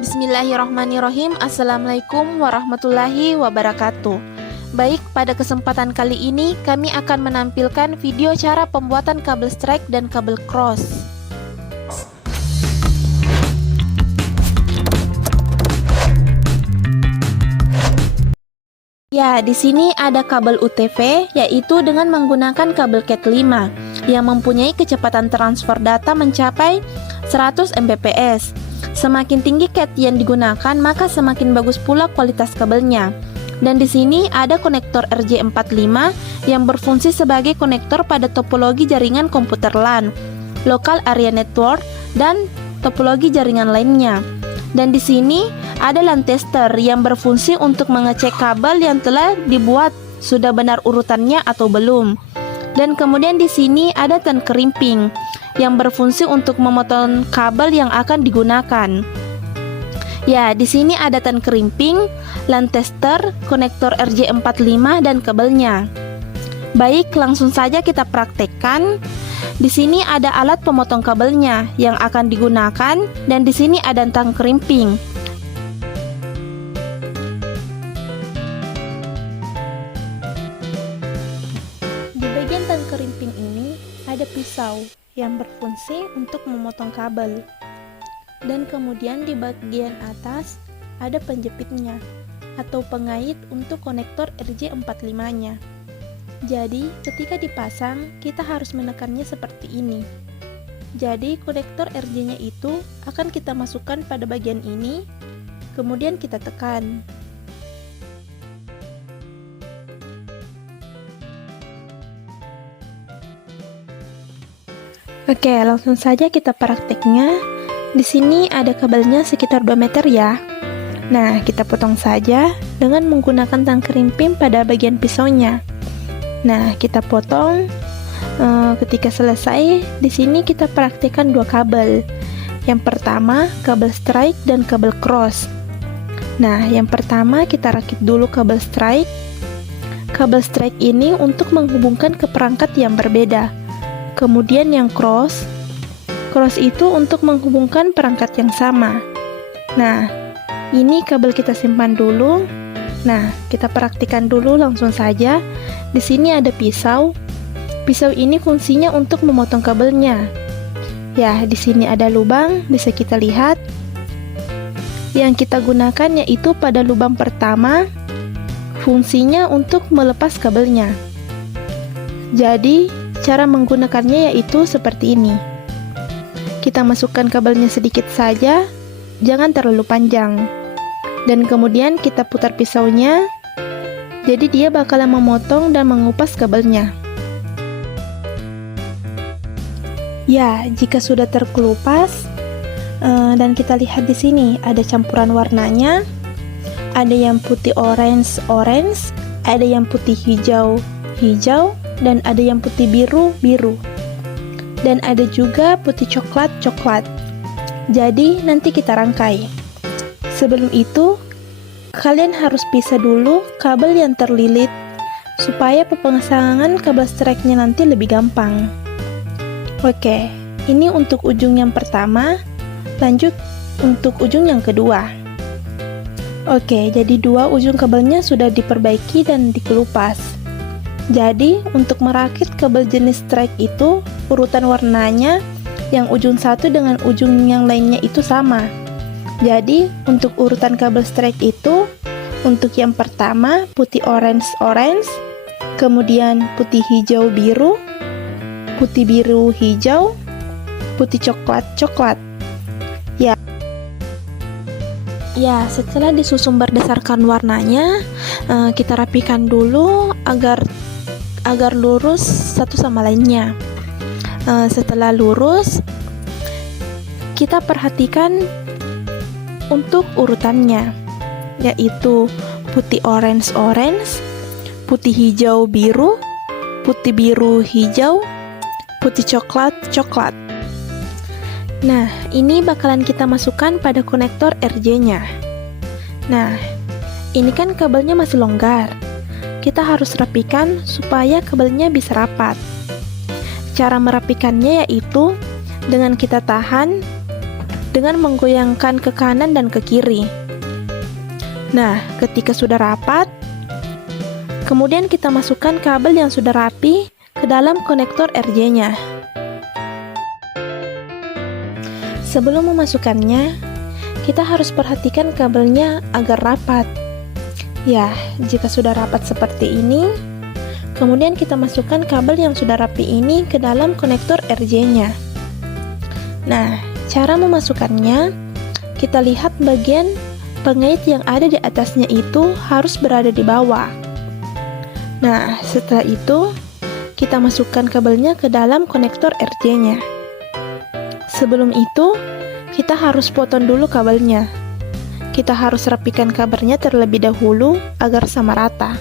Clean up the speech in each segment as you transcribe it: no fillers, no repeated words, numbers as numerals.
Bismillahirrahmanirrahim. Assalamualaikum warahmatullahi wabarakatuh. Baik, pada kesempatan kali ini kami akan menampilkan video cara pembuatan kabel strike dan kabel cross. Ya, di sini ada kabel UTV, yaitu dengan menggunakan kabel Cat 5 yang mempunyai kecepatan transfer data mencapai 100 Mbps. Semakin tinggi cat yang digunakan, maka semakin bagus pula kualitas kabelnya. Dan di sini ada konektor RJ45 yang berfungsi sebagai konektor pada topologi jaringan komputer LAN, Local Area Network, dan topologi jaringan lainnya. Dan di sini ada LAN tester yang berfungsi untuk mengecek kabel yang telah dibuat sudah benar urutannya atau belum. Dan kemudian di sini ada tan kerimping yang berfungsi untuk memotong kabel yang akan digunakan. Ya, di sini ada tan kerimping, LAN tester, konektor RJ45 dan kabelnya. Baik, langsung saja kita praktekkan. Di sini ada alat pemotong kabelnya yang akan digunakan, dan di sini ada tan kerimping. Di bagian tan kerimping ini ada pisau yang berfungsi untuk memotong kabel, dan kemudian di bagian atas ada penjepitnya atau pengait untuk konektor RJ45-nya. Jadi ketika dipasang kita harus menekannya seperti ini. Jadi konektor RJ-nya itu akan kita masukkan pada bagian ini, kemudian kita tekan. Oke, langsung saja kita prakteknya. Di sini ada kabelnya sekitar 2 meter ya. Nah, kita potong saja dengan menggunakan tan kerimping pada bagian pisaunya. Nah, kita potong. Ketika selesai, di sini kita praktekkan 2 kabel. Yang pertama, kabel strike dan kabel cross. Nah, yang pertama kita rakit dulu kabel strike. Kabel strike ini untuk menghubungkan ke perangkat yang berbeda. Kemudian yang cross itu untuk menghubungkan perangkat yang sama. Nah, ini kabel kita simpan dulu. Nah, kita praktikkan dulu langsung saja. Di sini ada pisau. Pisau ini fungsinya untuk memotong kabelnya. Ya, di sini ada lubang, bisa kita lihat. Yang kita gunakan yaitu pada lubang pertama, fungsinya untuk melepas kabelnya. Jadi, cara menggunakannya yaitu seperti ini. Kita masukkan kabelnya sedikit saja, jangan terlalu panjang. Dan kemudian kita putar pisaunya, jadi dia bakalan memotong dan mengupas kabelnya. Ya, jika sudah terkelupas, dan kita lihat di sini ada campuran warnanya. Ada yang putih orange, ada yang putih hijau, dan ada yang putih biru, dan ada juga putih coklat. Jadi nanti kita rangkai. Sebelum itu, kalian harus pisah dulu kabel yang terlilit supaya pemasangan kabel strike-nya nanti lebih gampang. Oke, ini untuk ujung yang pertama. Lanjut untuk ujung yang kedua. Oke, jadi 2 ujung kabelnya sudah diperbaiki dan dikelupas. Jadi, untuk merakit kabel jenis strike itu, urutan warnanya yang ujung satu dengan ujung yang lainnya itu sama. Jadi, untuk urutan kabel strike itu, untuk yang pertama putih orange, kemudian putih hijau biru, putih biru hijau, putih coklat. Ya, setelah disusun berdasarkan warnanya, kita rapikan dulu agar lurus satu sama lainnya. Setelah lurus, kita perhatikan untuk urutannya, yaitu putih orange, putih hijau biru, putih biru hijau, putih coklat. Nah, ini bakalan kita masukkan pada konektor RJ-nya. Nah, ini kan kabelnya masih longgar. Kita harus rapikan supaya kabelnya bisa rapat. Cara merapikannya yaitu dengan kita tahan dengan menggoyangkan ke kanan dan ke kiri. Nah, ketika sudah rapat, kemudian kita masukkan kabel yang sudah rapi ke dalam konektor RJ-nya. Sebelum memasukkannya, kita harus perhatikan kabelnya agar rapat. Ya, jika sudah rapat seperti ini, kemudian kita masukkan kabel yang sudah rapi ini ke dalam konektor RJ-nya. Nah, cara memasukkannya, kita lihat bagian pengait yang ada di atasnya itu harus berada di bawah. Nah, setelah itu, kita masukkan kabelnya ke dalam konektor RJ-nya. Sebelum itu, kita harus potong dulu kabelnya. Kita harus rapikan kabelnya terlebih dahulu agar sama rata.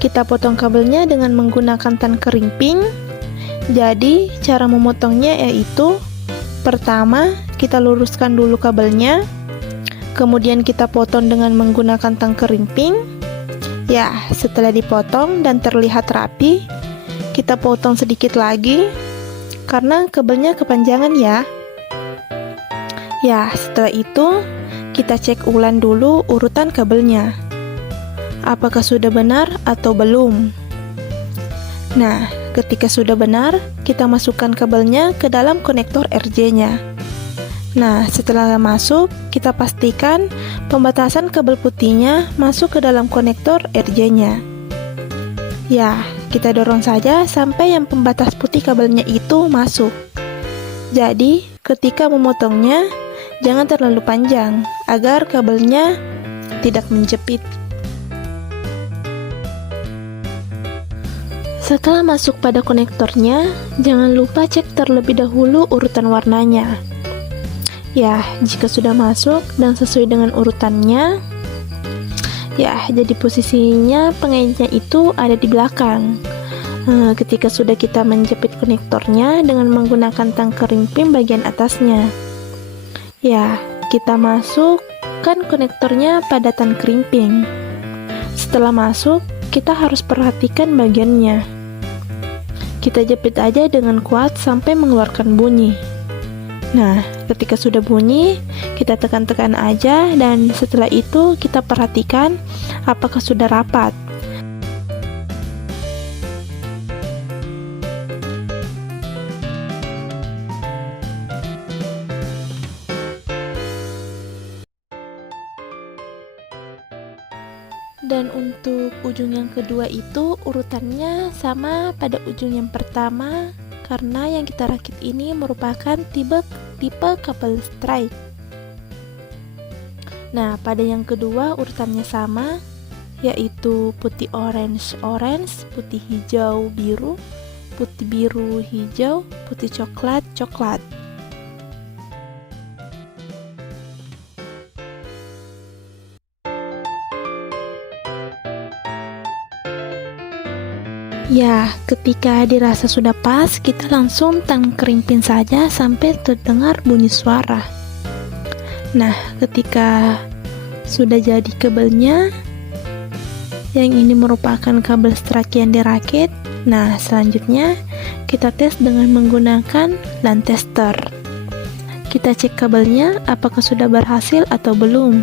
Kita potong kabelnya dengan menggunakan tan kerimping. Jadi, cara memotongnya yaitu pertama, kita luruskan dulu kabelnya. Kemudian kita potong dengan menggunakan tang kerimping. Ya, setelah dipotong dan terlihat rapi, kita potong sedikit lagi karena kabelnya kepanjangan ya. Ya, setelah itu kita cek ulang dulu urutan kabelnya. Apakah sudah benar atau belum? Nah, ketika sudah benar, kita masukkan kabelnya ke dalam konektor RJ-nya. Nah, setelah masuk, kita pastikan pembatasan kabel putihnya masuk ke dalam konektor RJ-nya. Ya, kita dorong saja sampai yang pembatas putih kabelnya itu masuk. Jadi, ketika memotongnya, jangan terlalu panjang, agar kabelnya tidak menjepit. Setelah masuk pada konektornya, jangan lupa cek terlebih dahulu urutan warnanya. Ya, jika sudah masuk dan sesuai dengan urutannya, ya, jadi posisinya pengaitnya itu ada di belakang. Ketika sudah kita menjepit konektornya dengan menggunakan tang kerimping bagian atasnya. Ya, kita masukkan konektornya pada tang kerimping. Setelah masuk, kita harus perhatikan bagiannya. Kita jepit aja dengan kuat sampai mengeluarkan bunyi. Nah, ketika sudah bunyi, kita tekan-tekan aja dan setelah itu kita perhatikan apakah sudah rapat. Dan untuk ujung yang kedua itu urutannya sama pada ujung yang pertama, karena yang kita rakit ini merupakan tipe kabel straight. Nah, pada yang kedua urutannya sama, yaitu putih orange, putih hijau biru, putih biru hijau, putih coklat coklat. Ya, ketika dirasa sudah pas, kita langsung tang kerimpin saja sampai terdengar bunyi suara. Nah, ketika sudah jadi kabelnya, yang ini merupakan kabel straight yang dirakit. Nah, selanjutnya kita tes dengan menggunakan LAN tester. Kita cek kabelnya apakah sudah berhasil atau belum.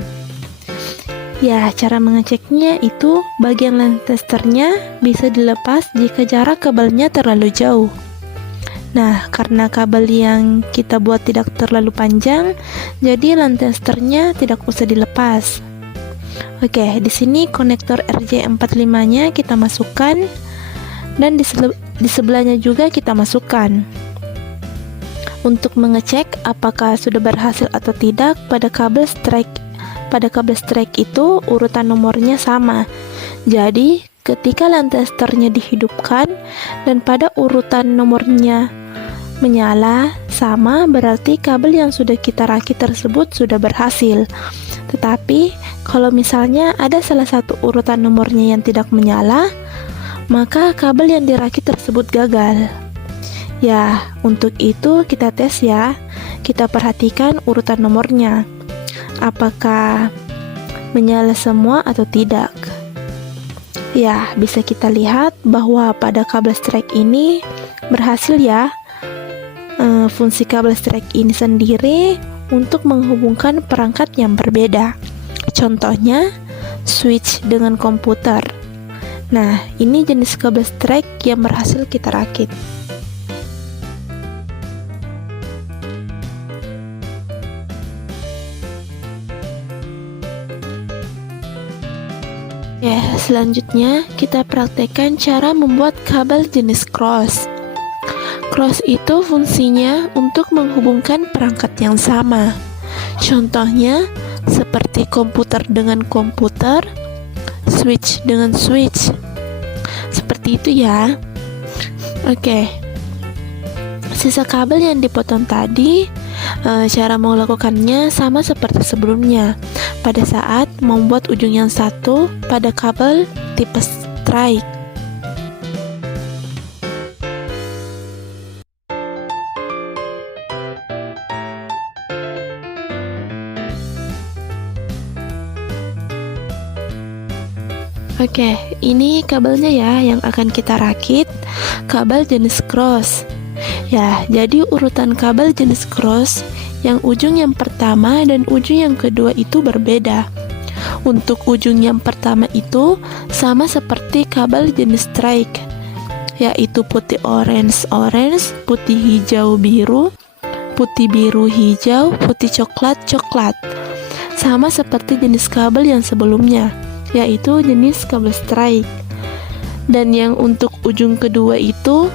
Ya, cara mengeceknya itu bagian LAN testernya bisa dilepas jika jarak kabelnya terlalu jauh. Nah, karena kabel yang kita buat tidak terlalu panjang, jadi LAN testernya tidak usah dilepas. Oke, di sini konektor RJ45-nya kita masukkan dan di sebelahnya juga kita masukkan. Untuk mengecek apakah sudah berhasil atau tidak pada kabel strike. Pada kabel strike itu urutan nomornya sama. Jadi, ketika LAN testernya dihidupkan dan pada urutan nomornya menyala sama, berarti kabel yang sudah kita rakit tersebut sudah berhasil. Tetapi, kalau misalnya ada salah satu urutan nomornya yang tidak menyala, maka kabel yang dirakit tersebut gagal. Ya, untuk itu kita tes ya. Kita perhatikan urutan nomornya. Apakah menyala semua atau tidak? Ya, bisa kita lihat bahwa pada kabel strike ini berhasil ya. Fungsi kabel strike ini sendiri untuk menghubungkan perangkat yang berbeda. Contohnya, switch dengan komputer. Nah, ini jenis kabel strike yang berhasil kita rakit. Oke, selanjutnya kita praktekkan cara membuat kabel jenis cross. Cross itu fungsinya untuk menghubungkan perangkat yang sama. Contohnya, seperti komputer dengan komputer, switch dengan switch. Seperti itu ya. Oke. Sisa kabel yang dipotong tadi, cara melakukannya sama seperti sebelumnya. Pada saat membuat ujung yang satu pada kabel tipe strike. Oke, ini kabelnya ya yang akan kita rakit, kabel jenis cross. Ya, jadi urutan kabel jenis cross yang ujung yang pertama dan ujung yang kedua itu berbeda. Untuk ujung yang pertama itu sama seperti kabel jenis strike, yaitu putih orange, putih hijau biru, putih biru hijau, putih coklat coklat. Sama seperti jenis kabel yang sebelumnya, yaitu jenis kabel strike. Dan yang untuk ujung kedua itu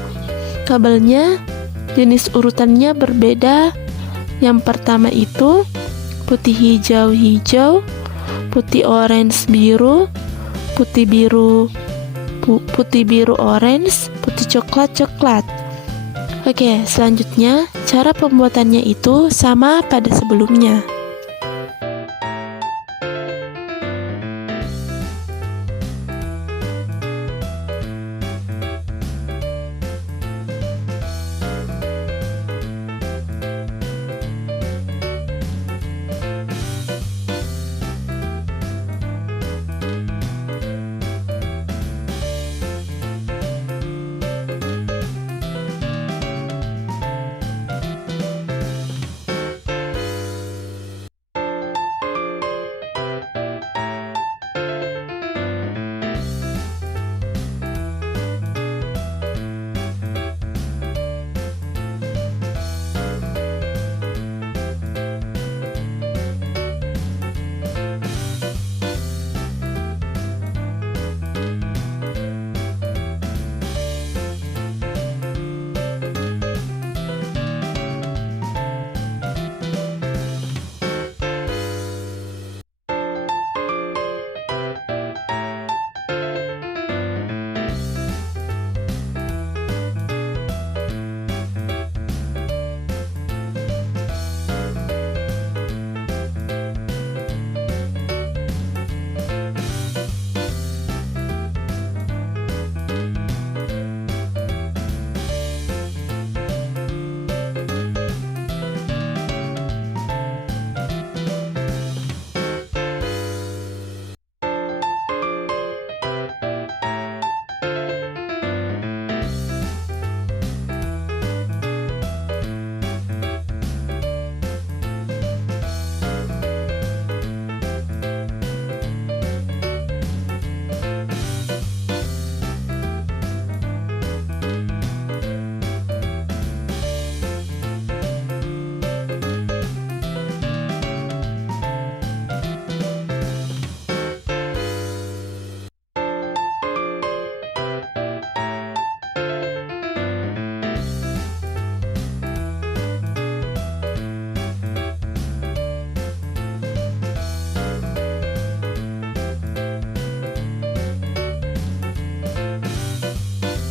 kabelnya jenis urutannya berbeda. Yang pertama itu putih hijau hijau, putih orange biru, putih biru orange, putih coklat coklat. Oke, selanjutnya cara pembuatannya itu sama pada sebelumnya.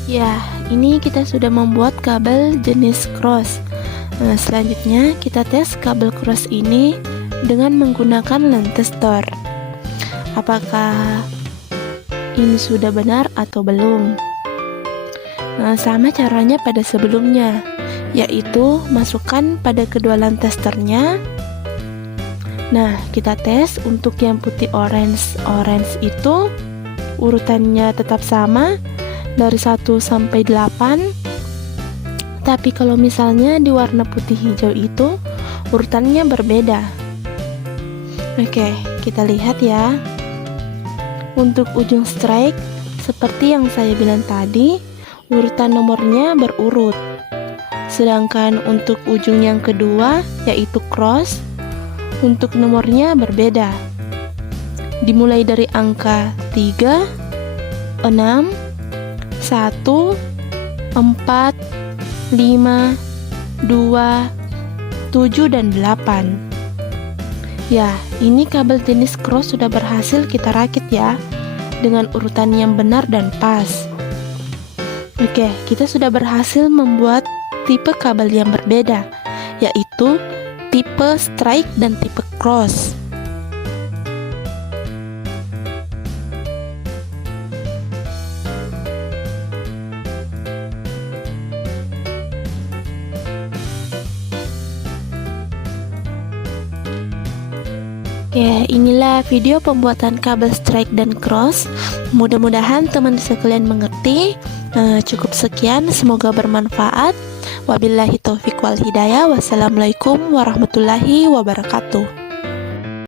Ya, ini kita sudah membuat kabel jenis cross. Nah, selanjutnya kita tes kabel cross ini dengan menggunakan lens tester. Apakah ini sudah benar atau belum? Nah, sama caranya pada sebelumnya, yaitu masukkan pada kedua lens testernya. Nah, kita tes untuk yang putih orange itu urutannya tetap sama dari 1 sampai 8. Tapi kalau misalnya di warna putih hijau itu urutannya berbeda. Oke, kita lihat ya. Untuk ujung strike, seperti yang saya bilang tadi, urutan nomornya berurut. Sedangkan untuk ujung yang kedua, yaitu cross, untuk nomornya berbeda. Dimulai dari angka 3, 6, 1, 4, 5, 2, 7, dan 8. Ya, ini kabel tenis cross sudah berhasil kita rakit ya, dengan urutan yang benar dan pas. Oke, kita sudah berhasil membuat tipe kabel yang berbeda, yaitu tipe strike dan tipe cross. Oke, inilah video pembuatan kabel strike dan cross. Mudah-mudahan teman sekalian mengerti. Cukup sekian, semoga bermanfaat. Wabillahi taufiq wal hidayah. Wassalamualaikum warahmatullahi wabarakatuh.